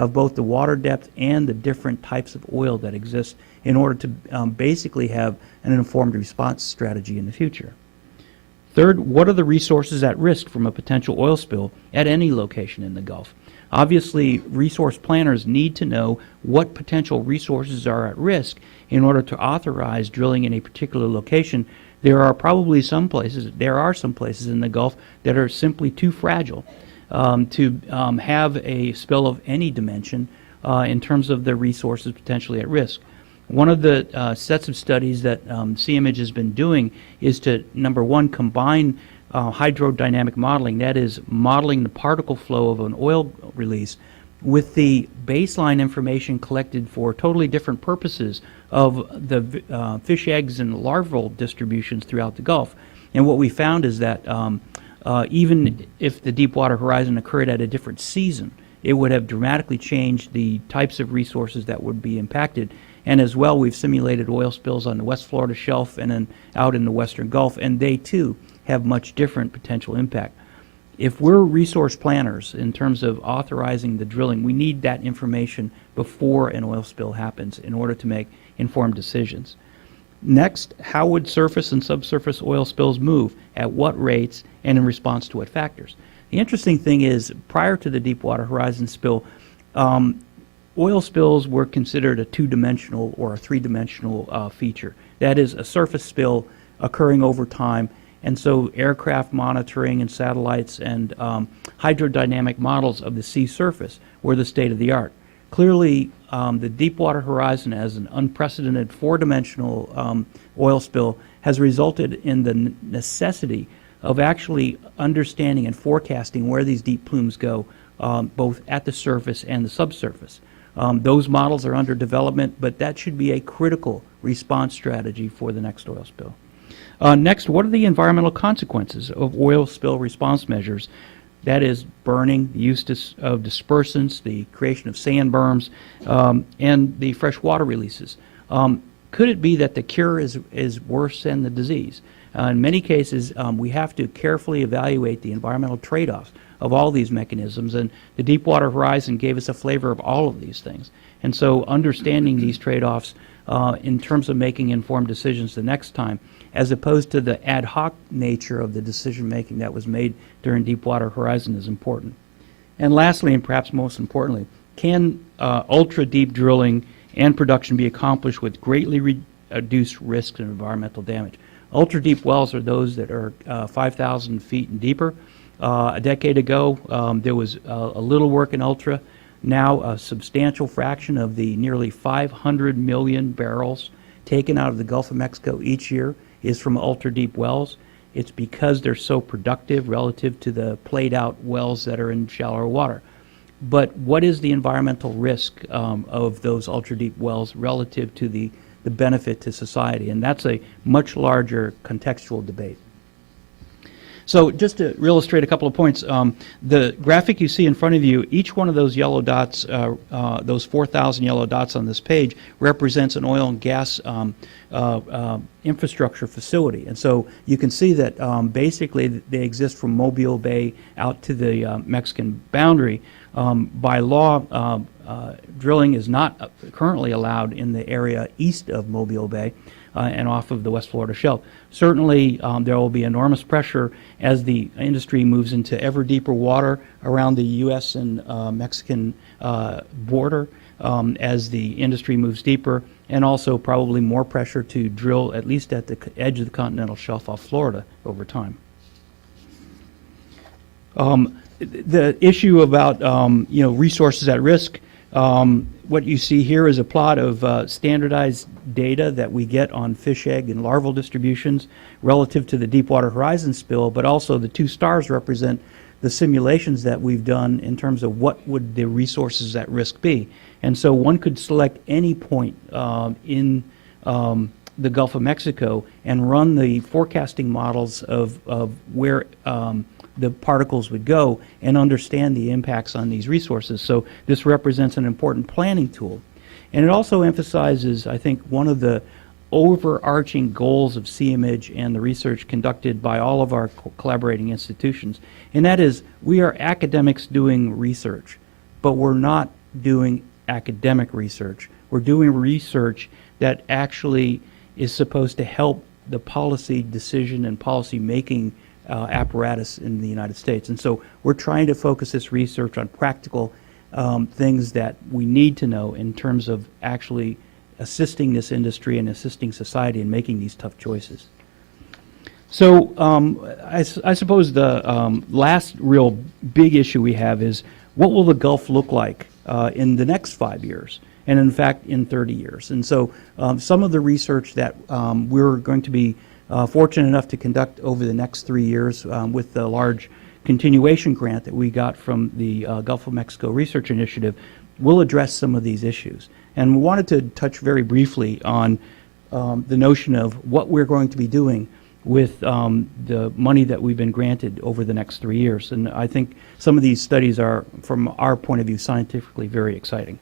of both the water depth and the different types of oil that exist in order to basically have an informed response strategy in the future. Third, what are the resources at risk from a potential oil spill at any location in the Gulf? Obviously, resource planners need to know what potential resources are at risk in order to authorize drilling in a particular location. There are some places in the Gulf that are simply too fragile to have a spill of any dimension in terms of the resources potentially at risk. One of the sets of studies that CIMAGE has been doing is to, number one, combine hydrodynamic modeling, that is, modeling the particle flow of an oil release, with the baseline information collected for totally different purposes of the fish eggs and larval distributions throughout the Gulf. And what we found is that even if the Deepwater Horizon occurred at a different season, it would have dramatically changed the types of resources that would be impacted. And as well, we've simulated oil spills on the West Florida Shelf and then out in the Western Gulf, and they too have much different potential impact. If we're resource planners in terms of authorizing the drilling, we need that information before an oil spill happens in order to make informed decisions. Next, how would surface and subsurface oil spills move, at what rates, and in response to what factors? The interesting thing is, prior to the Deepwater Horizon spill, oil spills were considered a two-dimensional or a three-dimensional feature. That is, a surface spill occurring over time, and so aircraft monitoring and satellites and hydrodynamic models of the sea surface were the state of the art. Clearly, the Deepwater Horizon as an unprecedented four-dimensional oil spill has resulted in the necessity of actually understanding and forecasting where these deep plumes go, both at the surface and the subsurface. Those models are under development, but that should be a critical response strategy for the next oil spill. Next, what are the environmental consequences of oil spill response measures? That is, burning, the use of dispersants, the creation of sand berms, and the fresh water releases. Could it be that the cure is worse than the disease? In many cases, we have to carefully evaluate the environmental trade-offs of all these mechanisms, and the Deepwater Horizon gave us a flavor of all of these things. And so understanding these trade-offs in terms of making informed decisions the next time, as opposed to the ad hoc nature of the decision-making that was made during Deepwater Horizon, is important. And lastly, and perhaps most importantly, can ultra-deep drilling and production be accomplished with greatly reduced risks and environmental damage? Ultra-deep wells are those that are 5,000 feet and deeper. A decade ago, there was a little work in ultra. Now, a substantial fraction of the nearly 500 million barrels taken out of the Gulf of Mexico each year is from ultra-deep wells. It's because they're so productive relative to the played-out wells that are in shallower water. But what is the environmental risk of those ultra-deep wells relative to the benefit to society? And that's a much larger contextual debate. So just to illustrate a couple of points, the graphic you see in front of you, each one of those yellow dots, those 4,000 yellow dots on this page, represents an oil and gas infrastructure facility. And so you can see that basically they exist from Mobile Bay out to the Mexican boundary. By law, drilling is not currently allowed in the area east of Mobile Bay and off of the West Florida Shelf. Certainly, there will be enormous pressure as the industry moves into ever deeper water around the U.S. and Mexican border as the industry moves deeper, and also probably more pressure to drill at least at the edge of the continental shelf off Florida over time. The issue about resources at risk, what you see here is a plot of standardized data that we get on fish egg and larval distributions relative to the Deepwater Horizon spill, but also the two stars represent the simulations that we've done in terms of what would the resources at risk be. And so one could select any point in the Gulf of Mexico and run the forecasting models of where the particles would go and understand the impacts on these resources. So this represents an important planning tool. And it also emphasizes, I think, one of the overarching goals of CIMAGE and the research conducted by all of our collaborating institutions, and that is we are academics doing research, but we're not doing academic research. We're doing research that actually is supposed to help the policy decision and policy making apparatus in the United States. And so we're trying to focus this research on practical things that we need to know in terms of actually assisting this industry and assisting society in making these tough choices. So I suppose the last real big issue we have is, what will the Gulf look like in the next 5 years, and in fact in 30 years? And so some of the research that we're going to be fortunate enough to conduct over the next 3 years with the large continuation grant that we got from the Gulf of Mexico Research Initiative will address some of these issues. And we wanted to touch very briefly on the notion of what we're going to be doing with the money that we've been granted over the next 3 years. And I think some of these studies are, from our point of view, scientifically very exciting.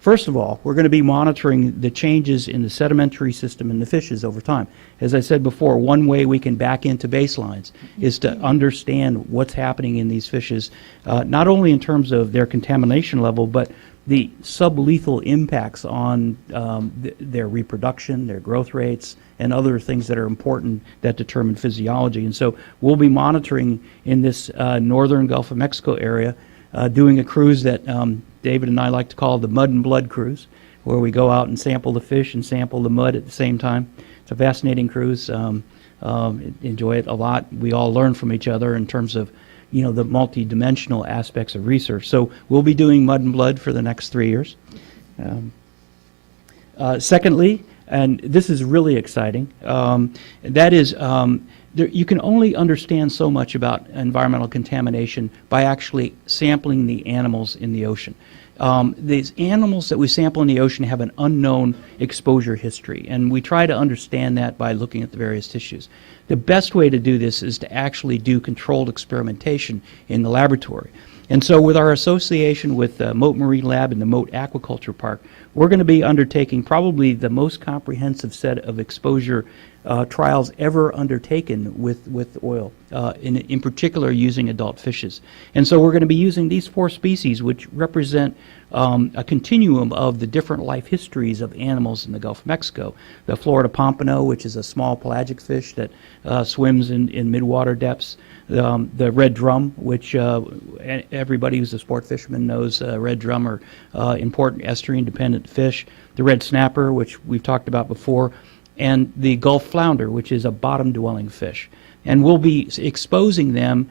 First of all, we're going to be monitoring the changes in the sedimentary system and the fishes over time. As I said before, one way we can back into baselines is to understand what's happening in these fishes, not only in terms of their contamination level, but the sublethal impacts on their reproduction, their growth rates, and other things that are important that determine physiology. And so we'll be monitoring in this northern Gulf of Mexico area, doing a cruise that David and I like to call the Mud and Blood Cruise, where we go out and sample the fish and sample the mud at the same time. It's a fascinating cruise. Enjoy it a lot. We all learn from each other in terms of, you know, the multi-dimensional aspects of research. So we'll be doing Mud and Blood for the next 3 years. Secondly, and this is really exciting, that is, you can only understand so much about environmental contamination by actually sampling the animals in the ocean. These animals that we sample in the ocean have an unknown exposure history, and we try to understand that by looking at the various tissues. The best way to do this is to actually do controlled experimentation in the laboratory. And so with our association with the Mote Marine Lab and the Mote Aquaculture Park, we're going to be undertaking probably the most comprehensive set of exposure trials ever undertaken with oil, in particular using adult fishes. And so we're going to be using these 4 species, which represent a continuum of the different life histories of animals in the Gulf of Mexico. The Florida pompano, which is a small pelagic fish that swims in midwater depths. The red drum, which everybody who's a sport fisherman knows, red drum are important estuarine-dependent fish. The red snapper, which we've talked about before, and the Gulf flounder, which is a bottom-dwelling fish. And we'll be exposing them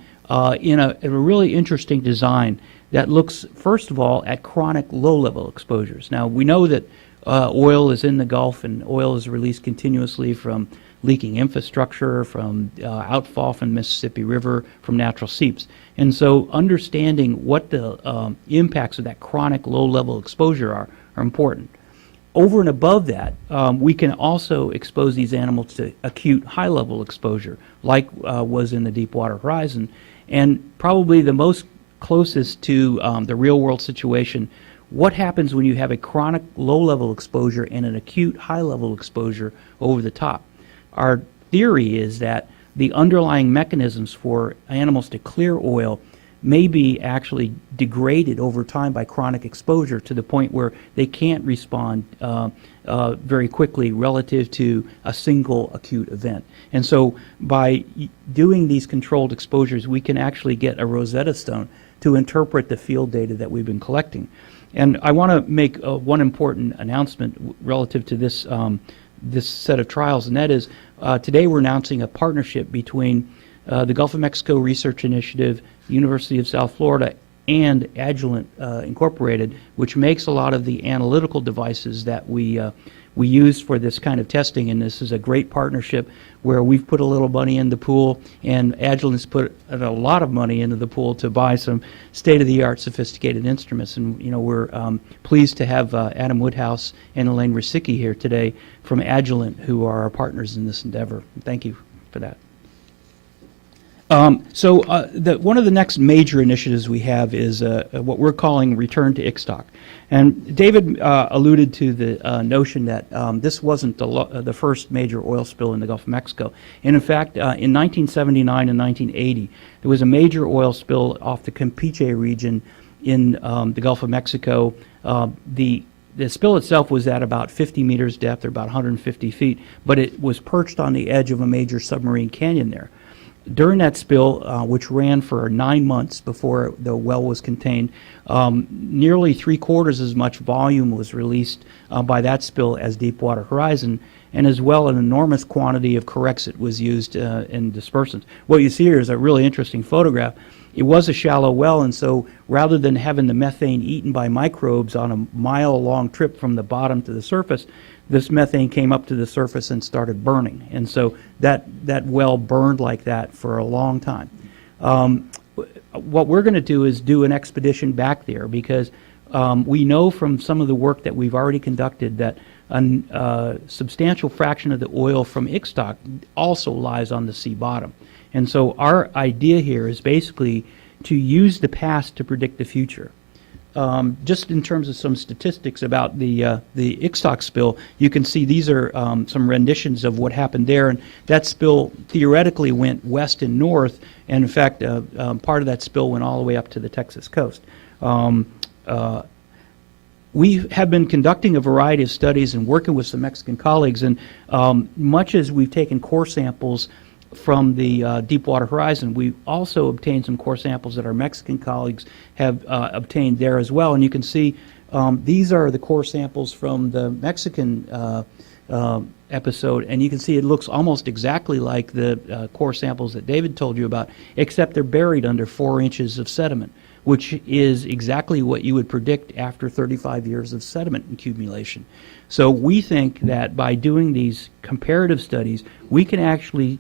in a really interesting design that looks, first of all, at chronic low-level exposures. Now, we know that oil is in the Gulf, and oil is released continuously from leaking infrastructure, from outfall from the Mississippi River, from natural seeps. And so understanding what the impacts of that chronic low-level exposure are important. Over and above that, we can also expose these animals to acute high-level exposure, like was in the Deepwater Horizon. And probably the most closest to the real-world situation, what happens when you have a chronic low-level exposure and an acute high-level exposure over the top? Our theory is that the underlying mechanisms for animals to clear oil may be actually degraded over time by chronic exposure to the point where they can't respond very quickly relative to a single acute event. And so by doing these controlled exposures, we can actually get a Rosetta Stone to interpret the field data that we've been collecting. And I want to make one important announcement relative to this, this set of trials, and that is today we're announcing a partnership between the Gulf of Mexico Research Initiative, University of South Florida, and Agilent Incorporated, which makes a lot of the analytical devices that we use for this kind of testing. And this is a great partnership where we've put a little money in the pool, and Agilent's put a lot of money into the pool to buy some state-of-the-art sophisticated instruments. And you know, we're pleased to have Adam Woodhouse and Elaine Rosicki here today from Agilent, who are our partners in this endeavor. Thank you for that. One of the next major initiatives we have is what we're calling Return to Ixtoc. And David alluded to the notion that this wasn't the first major oil spill in the Gulf of Mexico. And in fact, in 1979 and 1980, there was a major oil spill off the Campeche region in the Gulf of Mexico. The spill itself was at about 50 meters depth, or about 150 feet, but it was perched on the edge of a major submarine canyon there. During that spill, which ran for 9 months before the well was contained, nearly 3/4 as much volume was released by that spill as Deepwater Horizon, and as well an enormous quantity of Corexit was used in dispersants. What you see here is a really interesting photograph. It was a shallow well, and so rather than having the methane eaten by microbes on a mile-long trip from the bottom to the surface, this methane came up to the surface and started burning. And so that well burned like that for a long time. What we're going to do is do an expedition back there, because we know from some of the work that we've already conducted that a substantial fraction of the oil from Ixtoc also lies on the sea bottom. And so our idea here is basically to use the past to predict the future. Just in terms of some statistics about the Ixtoc spill, you can see these are some renditions of what happened there. And that spill theoretically went west and north, and in fact, part of that spill went all the way up to the Texas coast. We have been conducting a variety of studies and working with some Mexican colleagues, and much as we've taken core samples from the Deepwater Horizon, we also obtained some core samples that our Mexican colleagues have obtained there as well. And you can see these are the core samples from the Mexican episode, and you can see it looks almost exactly like the core samples that David told you about, except they're buried under 4 inches of sediment, which is exactly what you would predict after 35 years of sediment accumulation. So we think that by doing these comparative studies, we can actually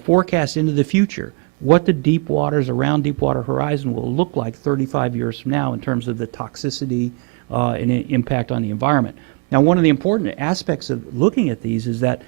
forecast into the future what the deep waters around Deepwater Horizon will look like 35 years from now in terms of the toxicity and impact on the environment. Now, one of the important aspects of looking at these is that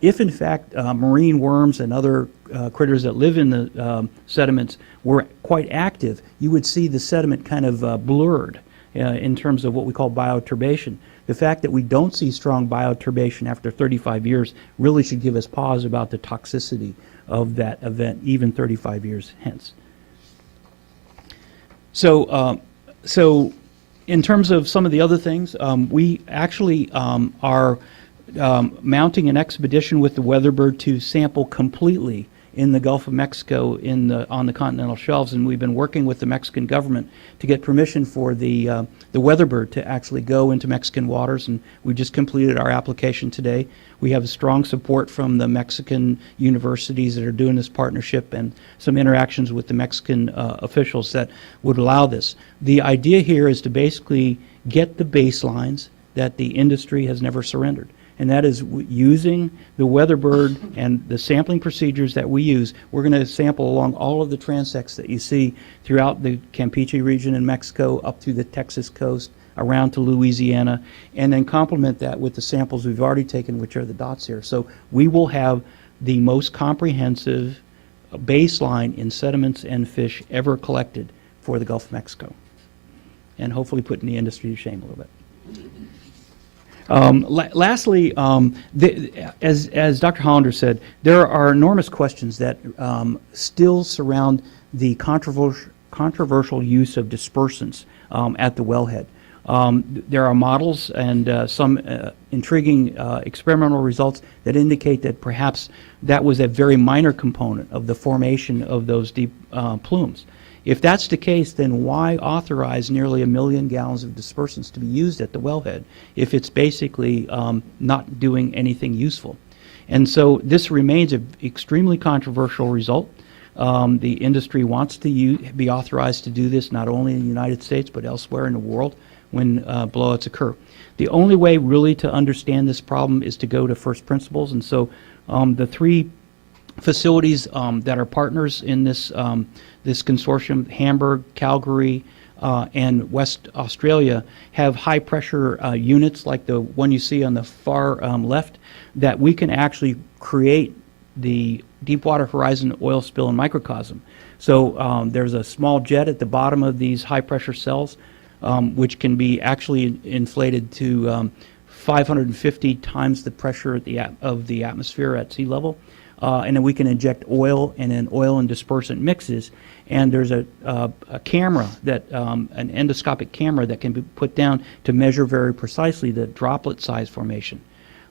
if in fact marine worms and other critters that live in the sediments were quite active, you would see the sediment kind of blurred in terms of what we call bioturbation. The fact that we don't see strong bioturbation after 35 years really should give us pause about the toxicity of that event, even 35 years hence. So, in terms of some of the other things, we actually are mounting an expedition with the Weatherbird to sample completely in the Gulf of Mexico on the continental shelves, and we've been working with the Mexican government to get permission for the Weatherbird to actually go into Mexican waters, and we just completed our application today. We have strong support from the Mexican universities that are doing this partnership, and some interactions with the Mexican officials that would allow this. The idea here is to basically get the baselines that the industry has never surrendered. And that is using the Weatherbird and the sampling procedures that we use. We're going to sample along all of the transects that you see throughout the Campeche region in Mexico, up through the Texas coast, around to Louisiana, and then complement that with the samples we've already taken, which are the dots here. So we will have the most comprehensive baseline in sediments and fish ever collected for the Gulf of Mexico, and hopefully putting the industry to shame a little bit. Lastly, as Dr. Hollander said, there are enormous questions that still surround the controversial use of dispersants at the wellhead. There are models and some intriguing experimental results that indicate that perhaps that was a very minor component of the formation of those deep plumes. If that's the case, then why authorize nearly 1 million gallons of dispersants to be used at the wellhead if it's basically not doing anything useful? And so this remains an extremely controversial result. The industry wants to be authorized to do this not only in the United States but elsewhere in the world when blowouts occur. The only way really to understand this problem is to go to first principles, and so the 3 facilities that are partners in this this consortium, Hamburg, Calgary, and West Australia, have high pressure units like the one you see on the far left, that we can actually create the Deepwater Horizon oil spill in microcosm. So there's a small jet at the bottom of these high pressure cells, which can be actually inflated to 550 times the pressure of the atmosphere at sea level. And then we can inject oil and then oil and dispersant mixes. and there's a camera that, an endoscopic camera that can be put down to measure very precisely the droplet size formation.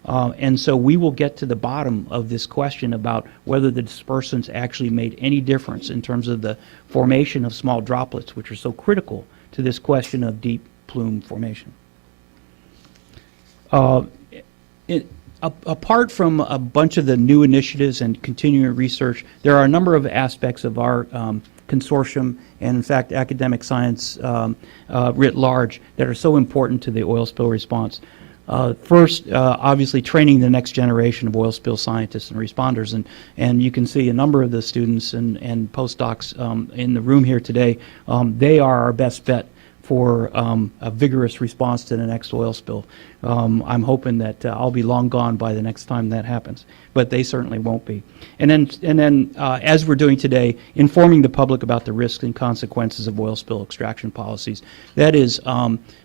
And so we will get to the bottom of this question about whether the dispersants actually made any difference in terms of the formation of small droplets, which are so critical to this question of deep plume formation. Apart from a bunch of the new initiatives and continuing research, there are a number of aspects of our consortium and, in fact, academic science writ large that are so important to the oil spill response. First, obviously, training the next generation of oil spill scientists and responders, and you can see a number of the students and postdocs in the room here today. They are our best bet for a vigorous response to the next oil spill. I'm hoping that I'll be long gone by the next time that happens, but they certainly won't be. And then, as we're doing today, informing the public about the risks and consequences of oil spill extraction policies. That is,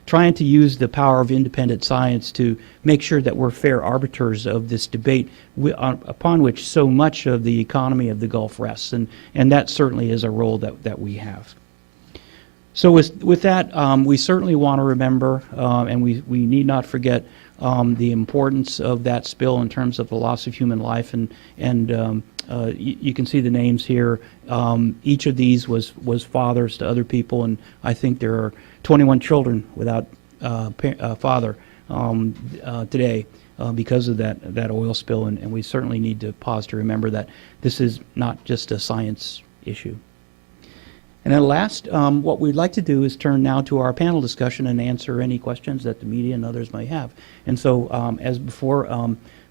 trying to use the power of independent science to make sure that we're fair arbiters of this debate upon which so much of the economy of the Gulf rests, and that certainly is a role that we have. So with that, we certainly want to remember, and we need not forget the importance of that spill in terms of the loss of human life, and you can see the names here. Each of these was fathers to other people, and I think there are 21 children without father today because of that oil spill, and we certainly need to pause to remember that this is not just a science issue. And then last, what we'd like to do is turn now to our panel discussion and answer any questions that the media and others may have. And so, as before,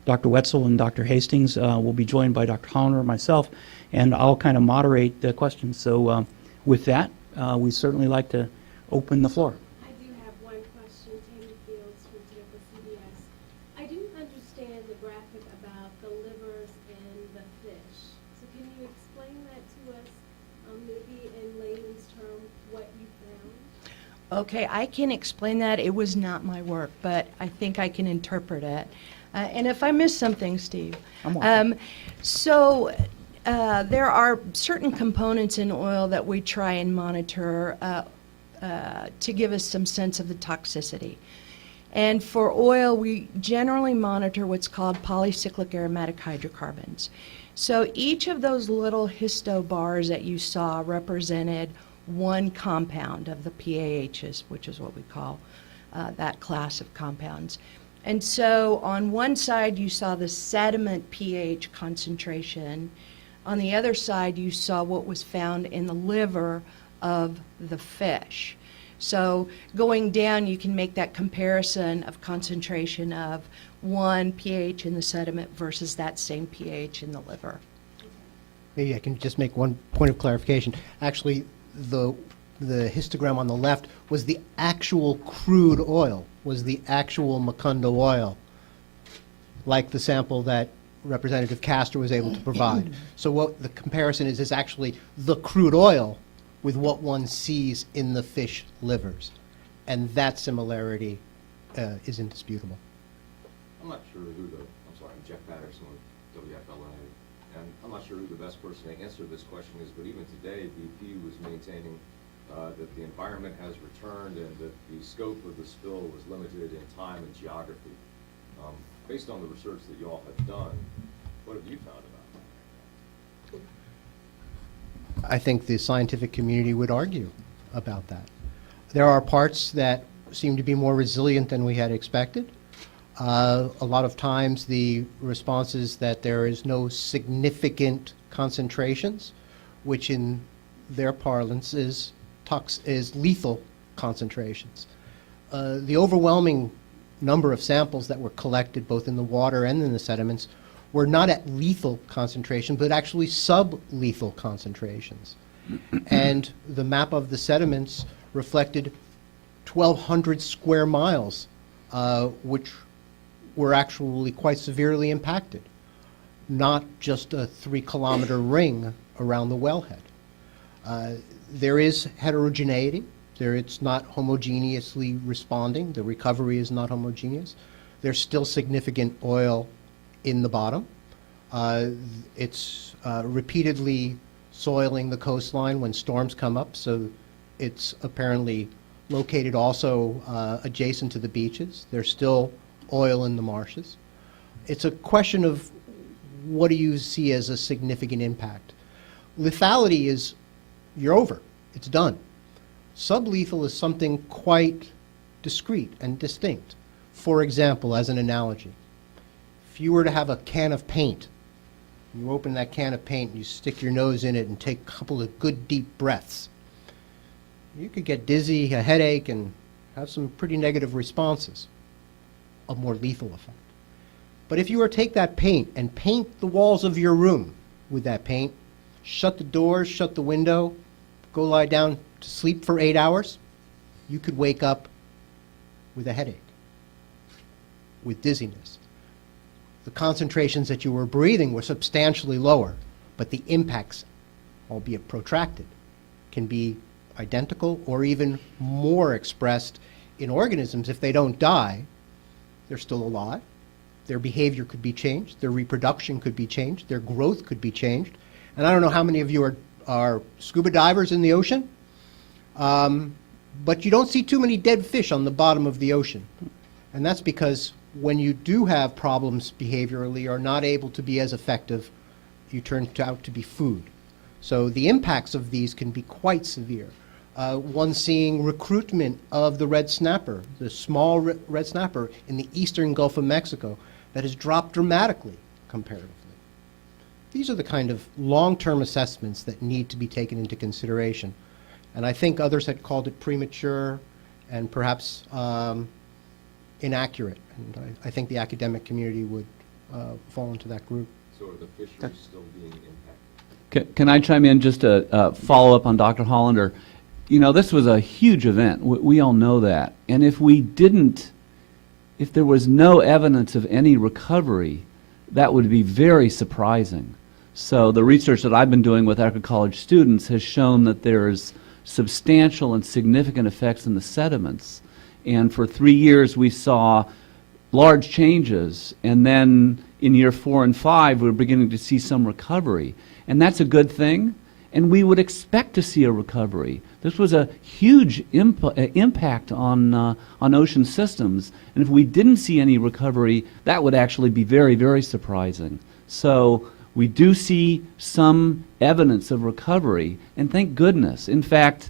Dr. Wetzel and Dr. Hastings will be joined by Dr. Hollner and myself, and I'll kind of moderate the questions. So with that, we certainly like to open the floor. I do have one question, Tammy Fields from Tampa CBS. I do understand the graphic about the livers and the fish. So can you explain that to us? Maybe in layman's term, what you found? Okay, I can explain that. It was not my work, but I think I can interpret it. And if I miss something, Steve. There are certain components in oil that we try and monitor to give us some sense of the toxicity. And for oil, we generally monitor what's called polycyclic aromatic hydrocarbons. So each of those little histo bars that you saw represented one compound of the PAHs, which is what we call that class of compounds. And so on one side you saw the sediment pH concentration. On the other side you saw what was found in the liver of the fish. So going down you can make that comparison of concentration of one pH in the sediment versus that same pH in the liver. Maybe I can just make one point of clarification. Actually, the histogram on the left was the actual crude oil, was the actual Macondo oil, like the sample that Representative Castor was able to provide. So what the comparison is actually the crude oil with what one sees in the fish livers. And that similarity is indisputable. I'm not sure who I'm sorry, I'm Jeff Patterson with WFLA, and I'm not sure who the best person to answer this question is, but even today, BP was maintaining that the environment has returned and that the scope of the spill was limited in time and geography. Based on the research that you all have done, what have you found about that? I think the scientific community would argue about that. There are parts that seem to be more resilient than we had expected. A lot of times the response is that there is no significant concentrations, which in their parlance is lethal concentrations. The overwhelming number of samples that were collected both in the water and in the sediments were not at lethal concentration, but actually sublethal concentrations. And the map of the sediments reflected 1,200 square miles, which were actually quite severely impacted, not just a 3-kilometer ring around the wellhead. There is heterogeneity. It's not homogeneously responding. The recovery is not homogeneous. There's still significant oil in the bottom. It's repeatedly soiling the coastline when storms come up, so it's apparently located also adjacent to the beaches. There's still oil in the marshes. It's a question of what do you see as a significant impact. Lethality is, you're over, it's done. Sublethal is something quite discrete and distinct. For example, as an analogy, if you were to have a can of paint, you open that can of paint and you stick your nose in it and take a couple of good deep breaths, you could get dizzy, a headache, and have some pretty negative responses, a more lethal effect. But if you were to take that paint and paint the walls of your room with that paint, shut the doors, shut the window, go lie down to sleep for 8 hours, you could wake up with a headache, with dizziness. The concentrations that you were breathing were substantially lower, but the impacts, albeit protracted, can be identical or even more expressed in organisms. If they don't die, they're still alive. Their behavior could be changed, their reproduction could be changed, their growth could be changed. And I don't know how many of you are scuba divers in the ocean, but you don't see too many dead fish on the bottom of the ocean. And that's because when you do have problems behaviorally or not able to be as effective, you turn out to be food. So the impacts of these can be quite severe. One seeing recruitment of the red snapper, the small red snapper in the eastern Gulf of Mexico, that has dropped dramatically comparatively. These are the kind of long-term assessments that need to be taken into consideration. And I think others had called it premature and perhaps inaccurate. And I think the academic community would fall into that group. So are the fisheries still being impacted? Can I chime in just to follow up on Dr. Hollander? You know, this was a huge event. We all know that. And if there was no evidence of any recovery, that would be very surprising. So the research that I've been doing with Eckerd College students has shown that there's substantial and significant effects in the sediments. And for 3 years we saw large changes, and then in year 4 and 5 we're beginning to see some recovery. And that's a good thing, and we would expect to see a recovery. This was a huge impact on ocean systems, and if we didn't see any recovery, that would actually be very, very surprising. So we do see some evidence of recovery, and thank goodness. In fact,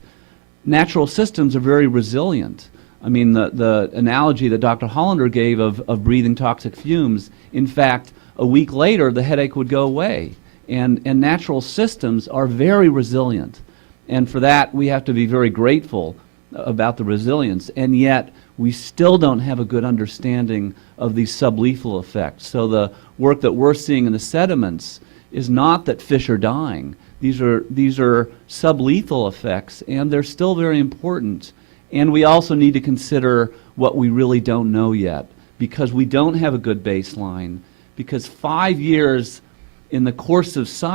natural systems are very resilient. I mean, the analogy that Dr. Hollander gave of breathing toxic fumes, in fact, a week later, the headache would go away. And natural systems are very resilient. And for that, we have to be very grateful about the resilience. And yet, we still don't have a good understanding of these sublethal effects. So the work that we're seeing in the sediments is not that fish are dying. These are sublethal effects, and they're still very important. And we also need to consider what we really don't know yet, because we don't have a good baseline, because 5 years in the course of science